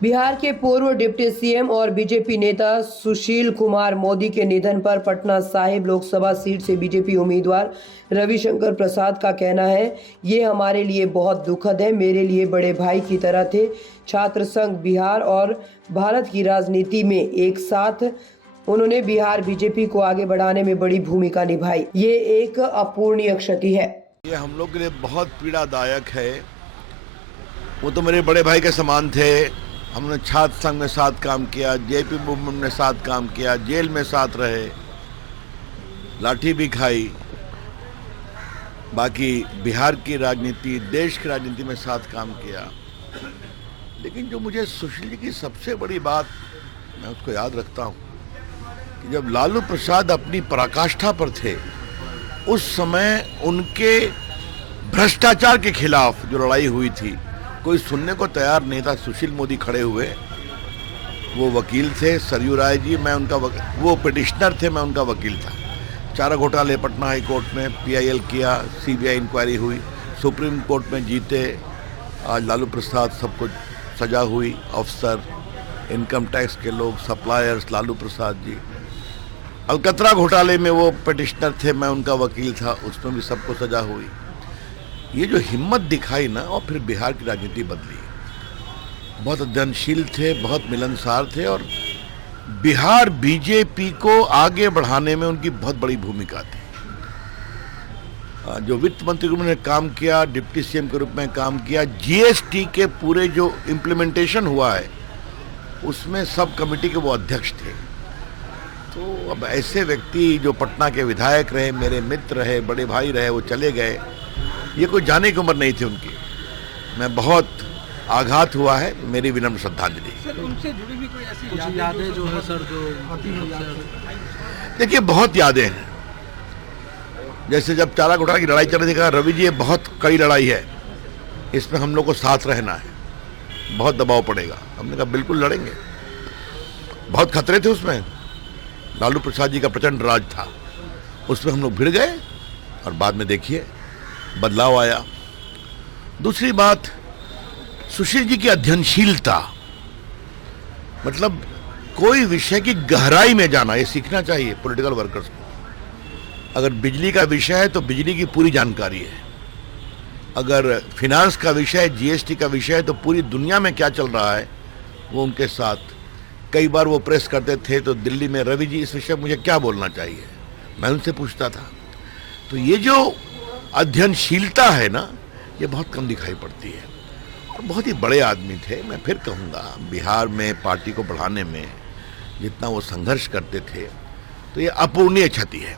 बिहार के पूर्व deputy CM और बीजेपी नेता सुशील कुमार मोदी के निधन पर पटना साहिब लोकसभा सीट से बीजेपी उम्मीदवार रविशंकर प्रसाद का कहना है, ये हमारे लिए बहुत दुखद है। मेरे लिए बड़े भाई की तरह थे। छात्र संघ बिहार और भारत की राजनीति में एक साथ उन्होंने बिहार बीजेपी को आगे बढ़ाने में बड़ी भूमिका निभाई। ये एक अपूरणीय क्षति है। ये हम लोग के लिए बहुत पीड़ादायक है। वो तो मेरे बड़े भाई के समान थे। हमने छात्र संघ में साथ काम किया, जेपी मूवमेंट में साथ काम किया, जेल में साथ रहे, लाठी भी खाई। बाकी बिहार की राजनीति, देश की राजनीति में साथ काम किया। लेकिन जो मुझे सुशील जी की सबसे बड़ी बात, मैं उसको याद रखता हूँ कि जब लालू प्रसाद अपनी पराकाष्ठा पर थे, उस समय उनके भ्रष्टाचार के खिलाफ जो लड़ाई हुई थी, कोई सुनने को तैयार नहीं था। सुशील मोदी खड़े हुए, वो वकील थे, सरयू राय जी, मैं उनका वो पिटिशनर थे, मैं उनका वकील था। चारा घोटाले पटना हाई कोर्ट में पीआईएल किया, सीबीआई इंक्वायरी हुई, सुप्रीम कोर्ट में जीते। आज लालू प्रसाद, सबको सजा हुई, अफसर, इनकम टैक्स के लोग, सप्लायर्स, लालू प्रसाद जी। अलकतरा घोटाले में वो पिटिशनर थे, मैं उनका वकील था, उसमें भी सबको सजा हुई। ये जो हिम्मत दिखाई ना, और फिर बिहार की राजनीति बदली। बहुत अध्ययनशील थे, बहुत मिलनसार थे, और बिहार बीजेपी को आगे बढ़ाने में उनकी बहुत बड़ी भूमिका थी। जो वित्त मंत्री के रूप में काम किया, डिप्टी सीएम के रूप में काम किया, जीएसटी के पूरे जो इम्प्लीमेंटेशन हुआ है, उसमें सब कमेटी के वो अध्यक्ष थे। तो अब ऐसे व्यक्ति जो पटना के विधायक रहे, मेरे मित्र रहे, बड़े भाई रहे, वो चले गए। ये कोई जाने की उम्र नहीं थी उनकी। मैं बहुत आघात हुआ है, मेरी विनम्र श्रद्धांजलि। सर, उनसे जुड़ी हुई कोई ऐसी यादें जो है सर, जो देखिए, बहुत यादें हैं। जैसे जब चारा घोटाला की लड़ाई चल रही थी, कहा रवि जी ये बहुत कड़ी लड़ाई है, इसमें हम लोग को साथ रहना है, बहुत दबाव पड़ेगा। हमने कहा बिल्कुल लड़ेंगे। बहुत खतरे थे उसमें, लालू प्रसाद जी का प्रचंड राज था, उसमें हम लोग भिड़ गए, और बाद में देखिए बदलाव आया। दूसरी बात, सुशील जी की अध्ययनशीलता, मतलब कोई विषय की गहराई में जाना, ये सीखना चाहिए पॉलिटिकल वर्कर्स को। अगर बिजली का विषय है तो बिजली की पूरी जानकारी है। अगर फिनांस का विषय है, जीएसटी का विषय है, तो पूरी दुनिया में क्या चल रहा है वो उनके साथ। कई बार वो प्रेस करते थे तो दिल्ली में, रवि जी इस विषय में मुझे क्या बोलना चाहिए, मैं उनसे पूछता था। तो ये जो अध्ययनशीलता है ना, ये बहुत कम दिखाई पड़ती है। और बहुत ही बड़े आदमी थे। मैं फिर कहूँगा, बिहार में पार्टी को बढ़ाने में जितना वो संघर्ष करते थे, तो ये अपूरणीय क्षति है।